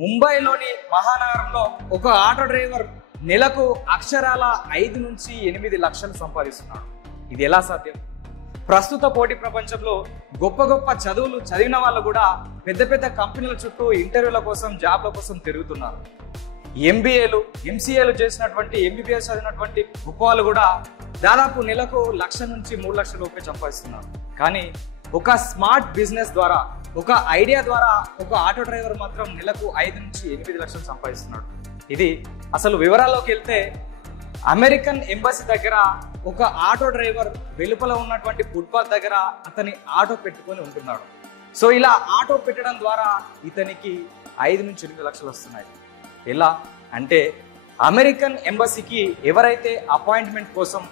ముంబైలోని మహానగరంలో ఒక ఆటో డ్రైవర్ నెలకు అక్షరాల 5 నుంచి 8 లక్షలు సంపాదిస్తున్నాడు. ఇది ఎలా సాధ్యం? ప్రస్తుత పోటీ ప్రపంచంలో గొప్ప గొప్ప చదువులు చదివిన వాళ్ళు కూడా పెద్ద పెద్ద కంపెనీల చుట్టూ ఇంటర్వ్యూల కోసం, జాబ్ల కోసం తిరుగుతున్నారు. ఎంబీఏలు, ఎంసీఏలు చేసినటువంటి, ఎంబీబీఎస్ చదివినటువంటి గొప్ప వాళ్ళు కూడా దాదాపు నెలకు 1 లక్ష నుంచి 3 లక్షల రూపాయలు సంపాదిస్తున్నారు. కానీ ఒక స్మార్ట్ బిజినెస్ ద్వారా, ఒక ఐడియా ద్వారా ఒక ఆటో డ్రైవర్ మాత్రం నెలకు 5 నుంచి 8 లక్షలు సంపాదిస్తున్నాడు. ఇది అసలు వివరాల్లోకి వెళ్తే అమెరికన్ ఎంబసీ దగ్గర ఒక ఆటో డ్రైవర్ వెలుపల ఉన్నటువంటి ఫుట్పాత్ దగ్గర అతని ఆటో పెట్టుకొని ఉంటున్నాడు. సో ఇలా ఆటో పెట్టడం ద్వారా ఇతనికి 5 నుంచి 8 లక్షలు వస్తున్నాయి. ఎలా అంటే అమెరికన్ ఎంబసీకి ఎవరైతే అపాయింట్మెంట్ కోసం,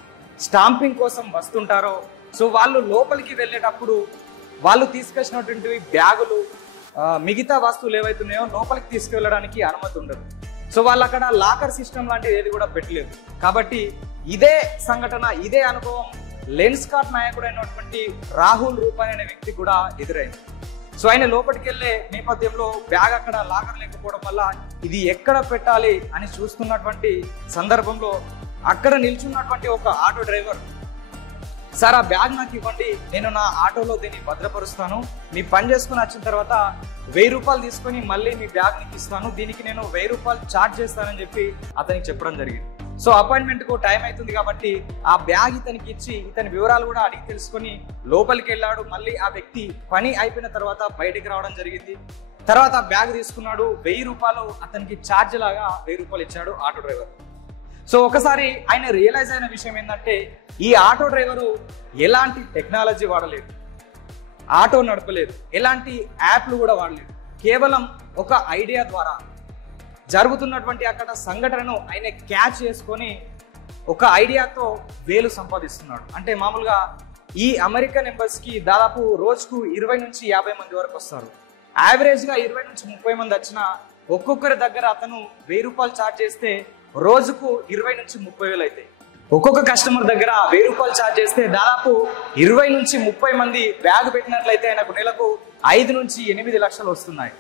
స్టాంపింగ్ కోసం వస్తుంటారో, సో వాళ్ళు లోపలికి వెళ్ళేటప్పుడు వాళ్ళు తీసుకొచ్చినటువంటి బ్యాగులు, మిగతా వస్తువులు ఏవైతున్నాయో లోపలికి తీసుకువెళ్ళడానికి అనుమతి ఉండదు. సో వాళ్ళు అక్కడ లాకర్ సిస్టమ్ లాంటిది ఏది కూడా పెట్టలేదు. కాబట్టి ఇదే సంఘటన, ఇదే అనుభవం లెన్స్కార్ట్ నాయకుడైనటువంటి రాహుల్ రూపాని అనే వ్యక్తి కూడా ఎదురైంది. సో ఆయన లోపలికి వెళ్ళే నేపథ్యంలో బ్యాగ్ అక్కడ లాకర్ లేకపోవడం వల్ల ఇది ఎక్కడ పెట్టాలి అని చూస్తున్నటువంటి సందర్భంలో అక్కడ నిల్చున్నటువంటి ఒక ఆటో డ్రైవర్, సార్ ఆ బ్యాగ్ నాకు ఇవ్వండి, నేను నా ఆటోలో దీన్ని భద్రపరుస్తాను, మీ పని చేసుకుని వచ్చిన తర్వాత 1000 రూపాయలు తీసుకొని మళ్ళీ మీ బ్యాగ్ నీకు ఇస్తాను, దీనికి నేను 1000 రూపాయలు ఛార్జ్ చేస్తానని చెప్పి అతనికి చెప్పడం జరిగింది. సో అపాయింట్మెంట్కు టైం అవుతుంది కాబట్టి ఆ బ్యాగ్ ఇతనికి ఇచ్చి ఇతని వివరాలు కూడా అడిగి తెలుసుకొని లోపలికి వెళ్ళాడు. మళ్ళీ ఆ వ్యక్తి పని అయిపోయిన తర్వాత బయటికి రావడం జరిగింది. తర్వాత ఆ బ్యాగ్ తీసుకున్నాడు. 1000 రూపాయలు అతనికి ఛార్జ్ లాగా 1000 రూపాయలు ఇచ్చాడు ఆటో డ్రైవర్. సో ఒకసారి ఆయన రియలైజ్ అయిన విషయం ఏంటంటే ఈ ఆటో డ్రైవరు ఎలాంటి టెక్నాలజీ వాడలేదు, ఆటో నడపలేదు, ఎలాంటి యాప్లు కూడా వాడలేదు. కేవలం ఒక ఐడియా ద్వారా జరుగుతున్నటువంటి అక్కడ సంఘటనను ఆయన క్యాచ్ చేసుకొని ఒక ఐడియాతో 1000 సంపాదిస్తున్నాడు. అంటే మామూలుగా ఈ అమెరికన్ ఎంబసీకి దాదాపు రోజుకు 20 నుంచి 50 మంది వరకు వస్తారు. యావరేజ్గా 20 నుంచి 30 మంది వచ్చినా ఒక్కొక్కరి దగ్గర అతను 1000 రూపాయలు ఛార్జ్ చేస్తే రోజుకు 20 నుంచి 30 వేలు అవుతాయి. ఒక్కొక్క కస్టమర్ దగ్గర 1000 రూపాయలు ఛార్జ్ చేస్తే దాదాపు 20 నుంచి 30 మంది బ్యాగ్ పెట్టినట్లయితే ఆయనకు నెలకు 5 నుంచి 8 లక్షలు వస్తున్నాయి.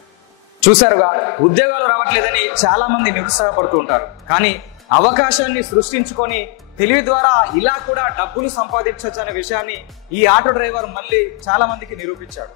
చూసారుగా, ఉద్యోగాలు రావట్లేదని చాలా మంది నిరుత్సాహపడుతూ ఉంటారు. కానీ అవకాశాన్ని సృష్టించుకొని తెలివి ద్వారా ఇలా కూడా డబ్బులు సంపాదించవచ్చు అనే విషయాన్ని ఈ ఆటో డ్రైవర్ మళ్ళీ చాలా మందికి నిరూపించాడు.